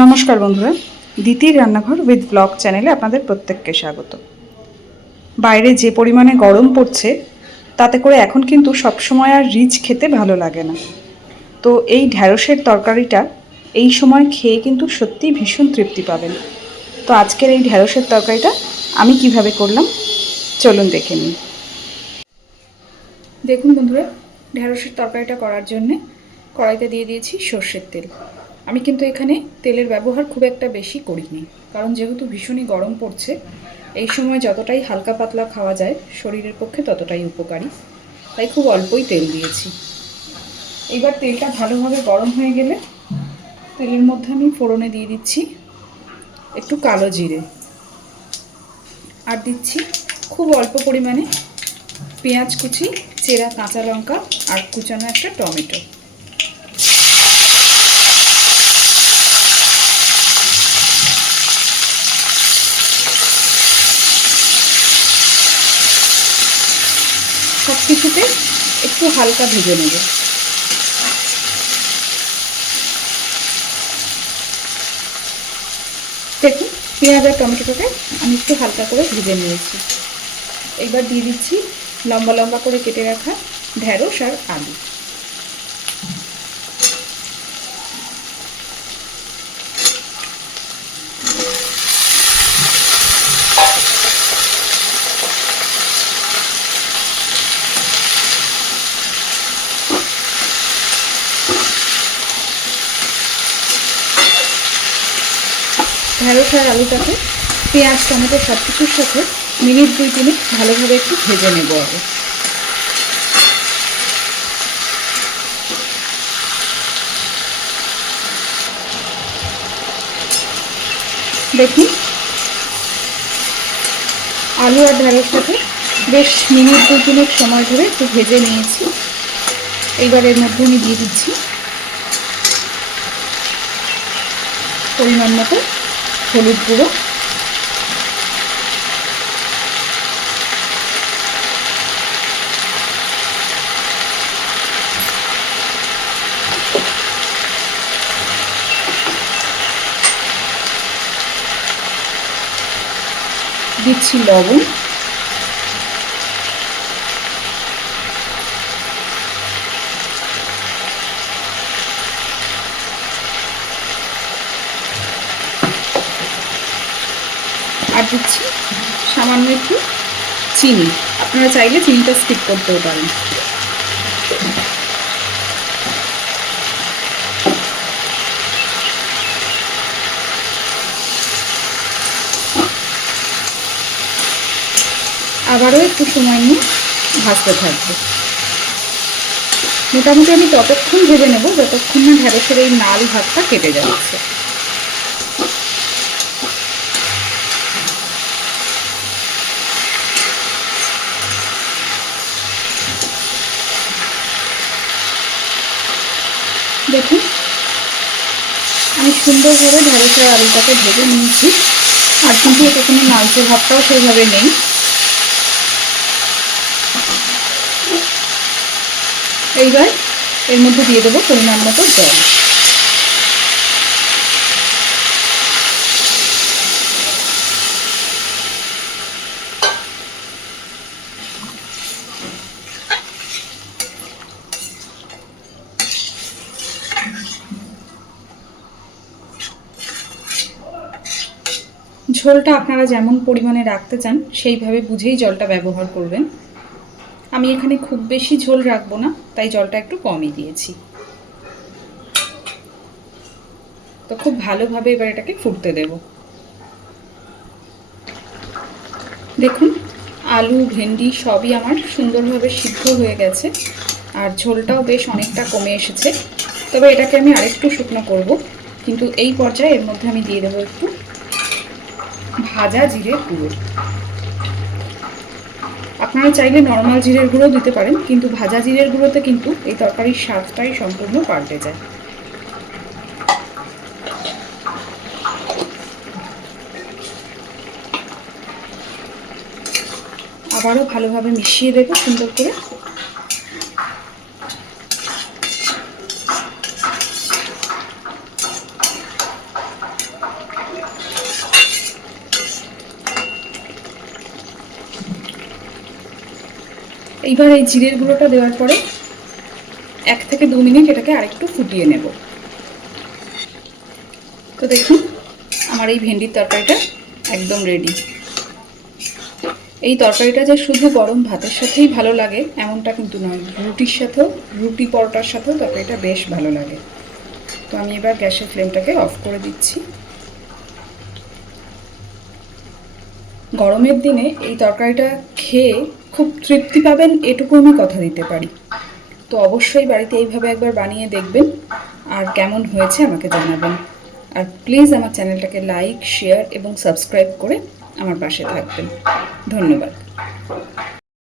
নমস্কার বন্ধুরা দ্বিতীয় রান্নাঘর উইথ ব্লগ চ্যানেলে আপনাদের প্রত্যেককে স্বাগত। বাইরে যে পরিমাণে গরম পড়ছে, তাতে করে এখন কিন্তু সবসময় আর রিচ খেতে ভালো লাগে না। তো এই ঢ্যাঁড়সের তরকারিটা এই সময় খেয়ে কিন্তু সত্যিই ভীষণ তৃপ্তি পাবেন। তো আজকের এই ঢ্যাঁড়সের তরকারিটা আমি কীভাবে করলাম, চলুন দেখে নিই। দেখুন বন্ধুরা, ঢ্যাঁড়সের তরকারিটা করার জন্যে কড়াইতে দিয়ে দিয়েছি সর্ষের তেল। আমি কিন্তু এখানে তেলের ব্যবহার খুব একটা বেশি করিনি। কারণ যেহেতু ভীষণই গরম পড়ছে, এই সময় যতটাই হালকা পাতলা খাওয়া যায়, শরীরের পক্ষে ততটাই উপকারী। তাই খুব অল্পই তেল দিয়েছি। এবার তেলটা ভালোভাবে গরম হয়ে গেলে তেলের মধ্যে আমি ফোড়নে দিয়ে দিচ্ছি একটু কালো জিরে। আর দিচ্ছি খুব অল্প পরিমাণে পেঁয়াজ কুচি, চেরা কাঁচা লঙ্কা আর কুচানো একটা টমেটো। সব কিছুতে একটু হালকা ভেজে নেব। দেখুন, পেঁয়াজ আর টমেটোটাকে আমি একটু হালকা করে ভেজে নিয়েছি। এবার দিয়ে দিচ্ছি লম্বা লম্বা করে কেটে রাখা ঢ্যাঁড়স আর আলু। ঢ্যাঁড়স আর আলুটাকে, পেঁয়াজ, টমেটো সব কিছুর সাথে মিনিট দুই তিনে ভালোভাবে একটু ভেজে নেব আগে। দেখুন, আলু আর ঢ্যাঁড়সটাকে বেশ মিনিট দুই তিনের সময় ধরে একটু ভেজে নিয়েছি। এইবার এর মধ্যে আমি দিয়ে দিচ্ছি পরিমাণ মতো হলুদ গুঁড়ো। দিচ্ছি লবণ। আর দিচ্ছি সামান্য একটু চিনি। আপনারা চাইলে চিনিটা স্কিপ করতেও পারেন। আবারও একটু সময় নিয়ে ভাজতে থাকবে। মোটামুটি আমি ততক্ষণ ভেজে নেব, যতক্ষণ না ঢ্যাঁড়সের এই নাল ভাতটা কেটে যাচ্ছে। দেখুন। আমি সুন্দরভাবে ঢেঁড়সের আলুটাকে ভেজে নিয়েছি। আর কিন্তু এটা কোনো নালচে ভাবটাও সেইভাবে নেই। এইবার এর মধ্যে দিয়ে দেবো পরিমাণ মতো জল। ঝোলটা আপনারা যেমন পরিমাণে রাখতে চান, সেইভাবে বুঝেই জলটা ব্যবহার করবেন। আমি এখানে খুব বেশি ঝোল রাখব না, তাই জলটা একটু কমই দিয়েছি। তো খুব ভালোভাবে এবার এটাকে ফুটতে দেব। দেখুন, আলু, ভেন্ডি সবই আমার সুন্দরভাবে সিদ্ধ হয়ে গেছে, আর ঝোলটাও বেশ অনেকটা কমে এসেছে। তবে এটাকে আমি আরেকটু শুকনো করব, কিন্তু এই পর্যায়ে এর মধ্যে আমি দিয়ে দেবো একটু ভাজা জিরের গুঁড়ো। আপনারা চাইলে নর্মাল জিরের গুঁড়ো দিতে পারেন, কিন্তু ভাজা জিরের গুঁড়োতে কিন্তু এই তরকারির স্বাদটাই সম্পূর্ণ পাল্টে যায়। আবারও ভালোভাবে মিশিয়ে দেবো সুন্দর করে। এইবার এই জিরের গুঁড়োটা দেওয়ার পরে এক থেকে দু মিনিট এটাকে আরেকটু ফুটিয়ে নেব। তো দেখুন, আমার এই ভেন্ডির তরকারিটা একদম রেডি এই তরকারিটা যে শুধু গরম ভাতের সাথেই ভালো লাগে, এমনটা কিন্তু নয়। রুটির সাথেও, রুটি পরোটার সাথেও তরকারিটা বেশ ভালো লাগে। তো আমি এবার গ্যাসের ফ্লেমটাকে অফ করে দিচ্ছি। গরমের দিনে এই তরকারিটা খেয়ে খুব তৃপ্তি পাবেন এটুকু আমি কথা দিতে পারি। তো অবশ্যই বাড়িতে এইভাবে একবার বানিয়ে দেখবেন আর কেমন হয়েছে আমাকে জানাবেন। আর প্লিজ আমার চ্যানেলটাকে লাইক, শেয়ার এবং সাবস্ক্রাইব করে আমার পাশে থাকবেন। ধন্যবাদ।